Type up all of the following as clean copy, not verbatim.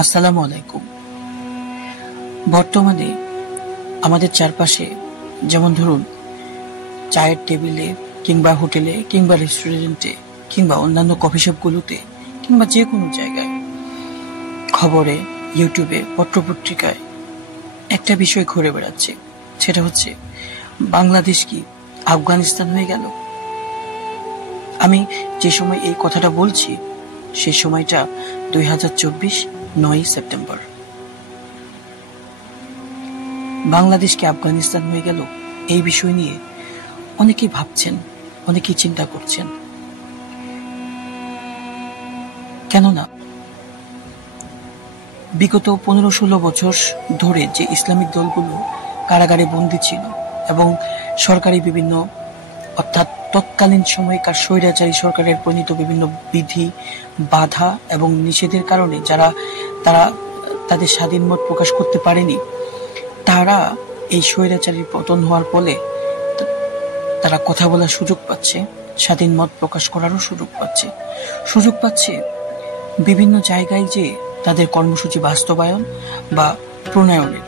আসসালামু আলাইকুম। বর্তমানে আমাদের চারপাশে যেমন ধরুন চায়ের টেবিলে কিংবা হোটেলে কিংবা রেস্টুরেন্টে কিংবা অন্যান্য কফি শপগুলোতে কিংবা যে কোনো জায়গায় খবরে, ইউটিউবে, পত্রপত্রিকায় একটা বিষয় ঘুরে বেড়াচ্ছে। সেটা হচ্ছে বাংলাদেশ কি আফগানিস্তান হয়ে গেল? আমি যে সময় এই কথাটা বলছি সেই সময়টা 2024 9 সেপ্টেম্বর। বাংলাদেশ কি আফগানিস্তান হয়ে গেল? এই বিষয় নিয়ে অনেকেই ভাবছেন, অনেকেই চিন্তা করছেন। কেননা বিগত 15-16 বছর ধরে যে ইসলামিক দলগুলো কারাগারে বন্দী ছিল এবং সরকারি বিভিন্ন অর্থাৎ তৎকালীন সময়কার স্বৈরাচারী সরকারের প্রণীত বিভিন্ন বিধি, বাধা এবং নিষেধের কারণে তারা তাদের স্বাধীন মত প্রকাশ করতে পারেনি, তারা এই স্বৈরাচারীর পতন হওয়ার ফলে তারা কথা বলার সুযোগ পাচ্ছে, স্বাধীন মত প্রকাশ করারও সুযোগ পাচ্ছে বিভিন্ন জায়গায় যে তাদের কর্মসূচি বাস্তবায়ন বা প্রণয়নের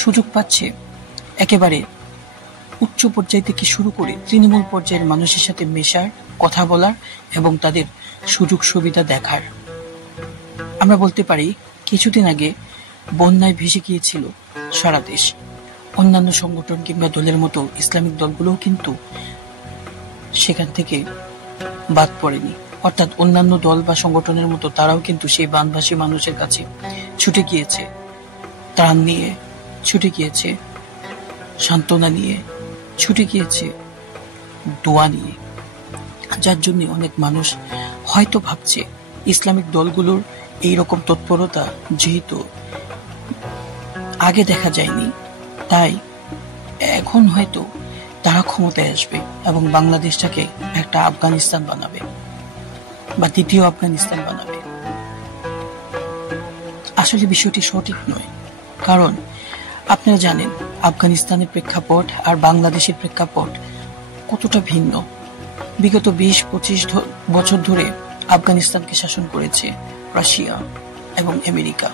সুযোগ পাচ্ছে। একেবারে উচ্চ পর্যায় থেকে শুরু করে তৃণমূল পর্যায়ের মানুষের সাথে মেশার, কথা বলার এবং তাদের সুযোগ সুবিধা দেখার। আমরা বলতে পারি কিছুদিন আগে বন্যায় ভেসে গিয়েছিল সারা দেশ। অন্যান্য সংগঠন কিংবা দলের মতো ইসলামিক দলগুলোও কিন্তু সেখান থেকে বাদ পড়েনি। অর্থাৎ অন্যান্য দল বা সংগঠনের মতো তারাও কিন্তু সেই বানভাসী মানুষের কাছে ছুটে গিয়েছে, ত্রাণ নিয়ে ছুটে গিয়েছে, সান্ত্বনা নিয়ে ছুটে গিয়েছে, দোয়া নিয়ে। যার জন্য অনেক মানুষ হয়তো ভাবছে ইসলামিক দলগুলোর এইরকম তৎপরতা যেহেতু আগে দেখা যায়নি, তাই এখন হয়তো তারা ক্ষমতায় আসবে এবং বাংলাদেশটাকে একটা আফগানিস্তান বানাবে বা দ্বিতীয় আফগানিস্তান বানাবে। আসলে বিষয়টি সঠিক নয়, কারণ আপনারা জানেন আফগানিস্তানের প্রেক্ষাপট আর বাংলাদেশের প্রেক্ষাপট কতটা ভিন্ন। বিগত 20-25 বছর ধরে আফগানিস্তানকে শাসন করেছে রাশিয়া এবং আমেরিকা।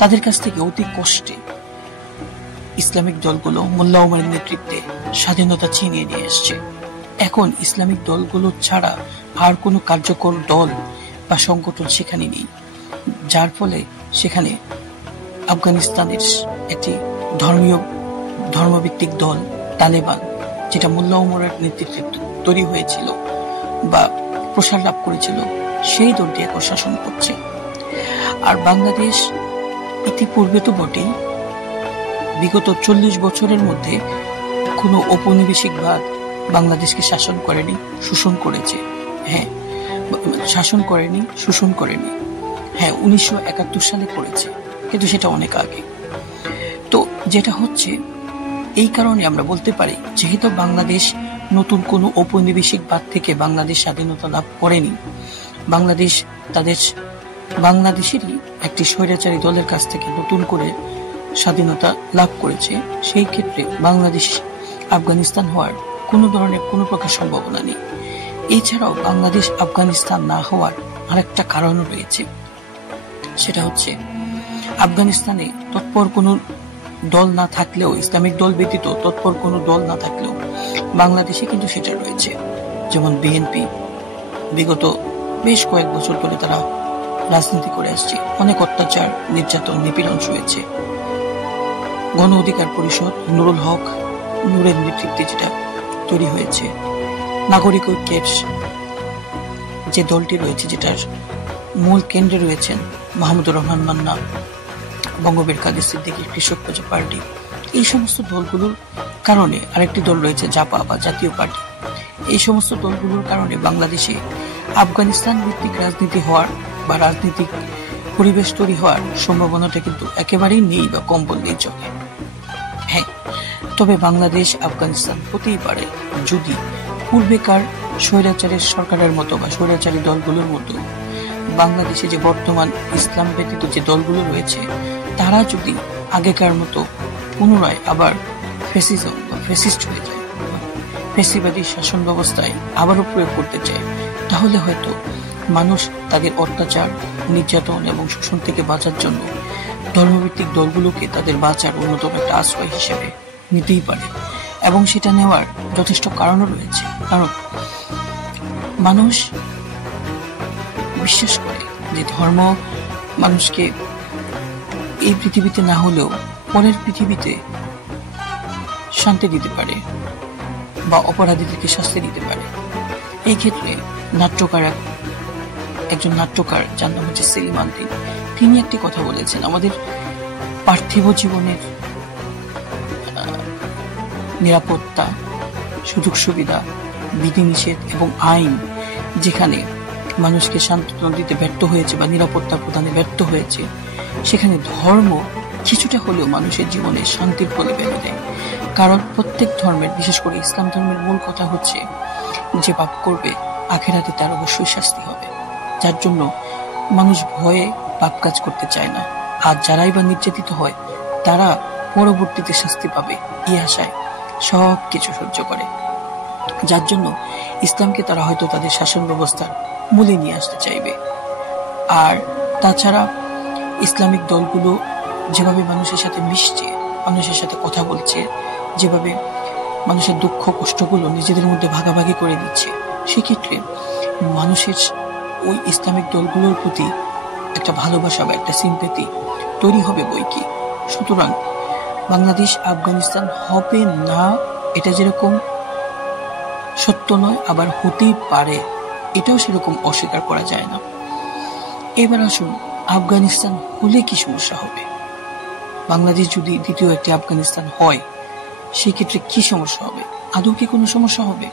তাদের কাছ থেকে অতি কষ্টে ইসলামিক দলগুলো মোল্লা ওমরের নেতৃত্বে স্বাধীনতা ছিনিয়ে নিয়ে এসছে। এখন ইসলামিক দলগুলো ছাড়া আর কোনো কার্যকর দল বা সংগঠন সেখানে নেই, যার ফলে সেখানে আফগানিস্তানের একটি ধর্মভিত্তিক দল তালেবান, যেটা মোল্লা ওমরের নেতৃত্বে তৈরি হয়েছিল বা প্রসার লাভ করেছিল, সেই দলটি এখন শাসন করছে। আর বাংলাদেশ ইতিপূর্বে তো বটেই, বিগত 40 বছরের মধ্যে কোনো ঔপনিবেশিকবাদ বাংলাদেশকে শাসন করেনি, শোষণ করেছে। শাসন করেনি, শোষণ করেনি। 1971 সালে করেছে, কিন্তু সেটা অনেক আগে। তো যেটা হচ্ছে, এই কারণে আমরা বলতে পারি যেহেতু বাংলাদেশ নতুন কোনো ঔপনিবেশিকবাদ থেকে বাংলাদেশ স্বাধীনতা লাভ করেনি, বাংলাদেশেরই একটি স্বৈরাচারী দলের কাছ থেকে নতুন করে স্বাধীনতা লাভ করেছে। সেই ক্ষেত্রে বাংলাদেশ আফগানিস্তান হওয়ার কোনো ধরনের কোনো প্রকার সম্ভাবনা নেই। এছাড়াও বাংলাদেশ আফগানিস্তান না হওয়ার আরেকটা কারণও রয়েছে। সেটা হচ্ছে আফগানিস্তানে তৎপর কোনো দল না থাকলেও, ইসলামিক দল ব্যতীত তৎপর কোনো দল না থাকলেও বাংলাদেশে কিন্তু সেটা রয়েছে। যেমন বিএনপি বিগত বেশ কয়েক বছর ধরে তারা রাজনীতি করে আসছে, অনেক অত্যাচার, নির্যাতন, নিপীড়ন হয়েছে। গণ অধিকার পরিষদ নুরুল হক নূরের নেতৃত্বে যেটা তৈরি হয়েছে, নাগরিক ঐক্যের যে দলটি রয়েছে, যেটার মূল কেন্দ্রে রয়েছেন মাহমুদুর রহমান মান্না, বঙ্গবীর কাদের সিদ্দিকী কৃষক প্রজা পার্টি, এই সমস্ত দলগুলোর কারণে, আরেকটি দল রয়েছে জাপা বা জাতীয় পার্টি, এই সমস্ত দলগুলোর কারণে বাংলাদেশে আফগানিস্তান ভিত্তিক রাজনীতি হওয়ার বা রাজনৈতিক পরিবেশ তৈরি হওয়ার সম্ভাবনাটা কিন্তু একেবারেই নেই বা কম বললেই চলে। তবে বাংলাদেশ আফগানিস্তান হতেই পারে যদি পূর্বেকার স্বৈরাচারের সরকারের মতো বা স্বৈরাচারী দলগুলোর মতো বাংলাদেশে যে বর্তমান ইসলাম ব্যতীত যে দলগুলো রয়েছে, তারা যদি আগেকার মতো পুনরায় আবার ফ্যাসিজম বা ফ্যাসিস্ট হয়ে যায়, ফ্যাসিবাদী শাসন ব্যবস্থায় আবারও প্রয়োগ করতে চায়, তাহলে হয়তো মানুষ তাদের অত্যাচার, নির্যাতন এবং শোষণ থেকে বাঁচার জন্য ধর্মভিত্তিক দলগুলোকে তাদের বাঁচার অন্যতম একটা আশ্রয় হিসেবে নিতেই পারে, এবং সেটা নেওয়ার যথেষ্ট কারণও রয়েছে। কারণ মানুষ বিশ্বাস করে যে ধর্ম মানুষকে এই পৃথিবীতে না হলেও পরের পৃথিবীতে শান্তি দিতে পারে বা অপরাধীদেরকে শাস্তি দিতে পারে। এই ক্ষেত্রে একজন নাট্যকার যার নাম হচ্ছে সেলিম আল-দীন, তিনি একটি কথা বলেছেন, আমাদের পার্থিব জীবনের নিরাপত্তা, সুযোগ সুবিধা, বিধিনিষেধ এবং আইন যেখানে মানুষকে সান্ত্বনা দিতে ব্যর্থ হয়েছে বা নিরাপত্তা প্রদানে ব্যর্থ হয়েছে, সেখানে ধর্ম কিছুটা হলেও মানুষের জীবনে শান্তির প্রলেপ এনে দেয়। কারণ প্রত্যেক ধর্মের, বিশেষ করে ইসলাম ধর্মের মূল কথা হচ্ছে যে পাপ করবে আখেরাতে তার অবশ্যই শাস্তি হবে, যার জন্য মানুষ ভয়ে পাপ কাজ করতে চায় না। আর যারাই বা নির্যাতিত হয় তারা পরবর্তীতে শাস্তি পাবে এই আশায় সব কিছু সহ্য করে, যার জন্য ইসলামকে তারা হয়তো তাদের শাসন ব্যবস্থার মূলে নিয়ে আসতে চাইবে। আর তাছাড়া ইসলামিক দলগুলো যেভাবে মানুষের সাথে মিশছে, মানুষের সাথে কথা বলছে, যেভাবে মানুষের দুঃখ কষ্টগুলো নিজেদের মধ্যে ভাগাভাগি করে দিচ্ছে, সেক্ষেত্রে মানুষের ওই ইসলামিক দলগুলোর প্রতি একটা ভালোবাসা বা একটা সিম্প্যাথি তৈরি হবে বই কি। সুতরাং বাংলাদেশ আফগানিস্তান হবে না এটা যেরকম সত্য নয়, আবার হতেই পারে এটাও সেরকম অস্বীকার করা যায় না। এবার আসুন, আফগানিস্তান হলে কি সমস্যা হবে? বাংলাদেশ যদি দ্বিতীয় একটি আফগানিস্তান হয় সেক্ষেত্রে কি সমস্যা হবে? আদৌ কি কোনো সমস্যা হবে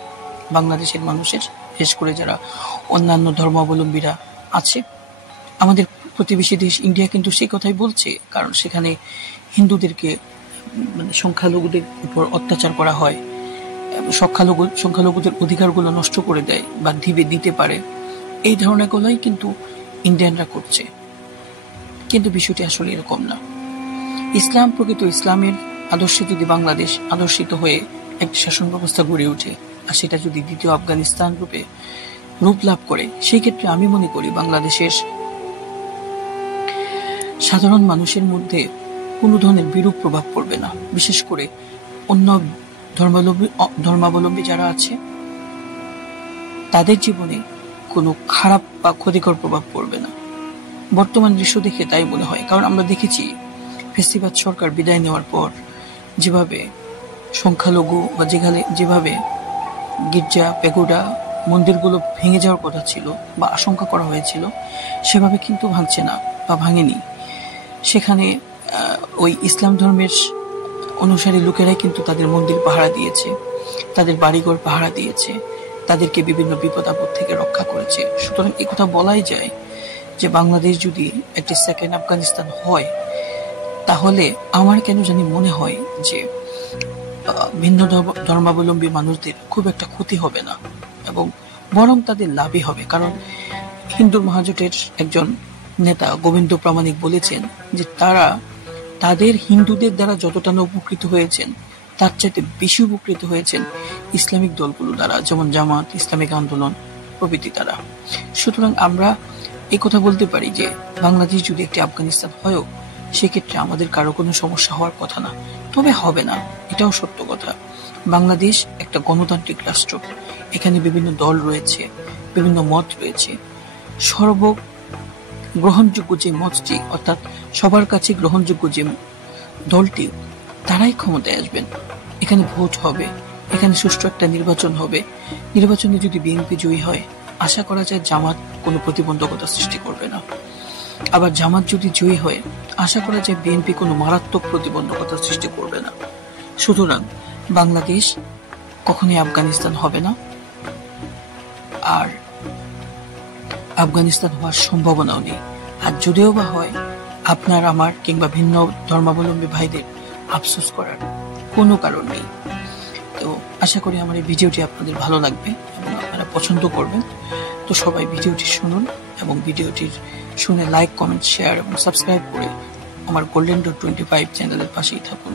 বাংলাদেশের মানুষের, বিশেষ করে যারা অন্যান্য ধর্মাবলম্বীরা আছে? আমাদের প্রতিবেশী দেশ ইন্ডিয়া কিন্তু সেই কথাই বলছে, কারণ সেখানে হিন্দুদেরকে সংখ্যালঘুদের উপর অত্যাচার করা হয়, সংখ্যালঘুদের অধিকারগুলো নষ্ট করে দেয় বা দিতে পারে, এই ধারণাগুলোই কিন্তু ইন্ডিয়ানরা করছে। কিন্তু বিষয়টি আসলে এরকম না। প্রকৃত ইসলামের আদর্শে যদি বাংলাদেশ আদর্শিত হয়ে একটি শাসন ব্যবস্থা গড়ে ওঠে আর সেটা যদি দ্বিতীয় আফগানিস্তান রূপে রূপ লাভ করে, সেই ক্ষেত্রে আমি মনে করি বাংলাদেশের সাধারণ মানুষের মধ্যে কোনো ধরনের বিরূপ প্রভাব পড়বে না। বিশেষ করে অন্য ধর্মাবলম্বী যারা আছে তাদের জীবনে কোনো খারাপ বা ক্ষতিকর প্রভাব পড়বে না। বর্তমান দৃশ্য দেখে তাই মনে হয়, কারণ আমরা দেখেছি ফেসিবাদ সরকার বিদায় নেওয়ার পর যেভাবে সংখ্যালঘু বা যেভাবে গির্জা, পেগোডা, মন্দিরগুলো ভেঙে যাওয়ার কথা ছিল বা আশঙ্কা করা হয়েছিল, সেভাবে কিন্তু ভাঙছে না বা ভাঙেনি। সেখানে ওই ইসলাম ধর্মের অনুসারী লোকেরাই কিন্তু তাদের মন্দির পাহারা দিয়েছে, তাদের বাড়িঘর পাহারা দিয়েছে, তাদেরকে বিভিন্ন বিপদ আপদ থেকে রক্ষা করেছে। সুতরাং একথা বলাই যায় যে বাংলাদেশ যদি একটি সেকেন্ড আফগানিস্তান হয়, তাহলে আমার কেন জানি মনে হয় যে ভিন্ন ধর্মাবলম্বী মানুষদের খুব একটা ক্ষতি হবে না, এবং বরং তাদের লাভই হবে। কারণ হিন্দু মহাজোটের একজন নেতা গোবিন্দ প্রামাণিক বলেছেন যে তাদের হিন্দুদের দ্বারা যতটা না উপকৃত হয়েছেন তার চাইতে বেশি উপকৃত হয়েছেন ইসলামিক দলগুলো দ্বারা, যেমন জামাত, ইসলামিক আন্দোলন প্রভৃতি দ্বারা। সুতরাং আমরা এই কথা বলতে পারি যে বাংলাদেশ যদি একটি আফগানিস্তান হয়ও সেক্ষেত্রে আমাদের কারো কোনো সমস্যা হওয়ার কথা না। তবে হবে না, এটাও সত্য কথা। বাংলাদেশ একটা গণতান্ত্রিক রাষ্ট্র, এখানে বিভিন্ন দল রয়েছে, বিভিন্ন মত রয়েছে। গ্রহণযোগ্য যে মতটি, অর্থাৎ সবার কাছে গ্রহণযোগ্য যে দলটি, তারাই ক্ষমতায় আসবেন। এখানে ভোট হবে, এখানে সুষ্ঠু একটা নির্বাচন হবে। নির্বাচনে যদি বিএনপি জয়ী হয়, আশা করা যায় জামাত কোনো প্রতিবন্ধকতা সৃষ্টি করবে না। আবার জামাত যদি জয়ী হয়, আশা করা যায় বিএনপি কোনো মারাত্মক প্রতিবন্ধকতা সৃষ্টি করবে না। সুতরাং বাংলাদেশ কখনোই আফগানিস্তান হবে না, আর আফগানিস্তান হওয়ার সম্ভাবনাও নেই। আর যদিও বা হয়, আপনার, আমার কিংবা ভিন্ন ধর্মাবলম্বী ভাইদের আফসোস করার কোনো কারণ নেই। তো আশা করি আমার এই ভিডিওটি আপনাদের ভালো লাগবে এবং আপনারা পছন্দ করবেন। তো সবাই ভিডিওটি শুনুন এবং ভিডিওটির শুনে লাইক, কমেন্ট, শেয়ার এবং সাবস্ক্রাইব করে আমার গোল্ডেন ডট 25 চ্যানেলের পাশেই থাকুন।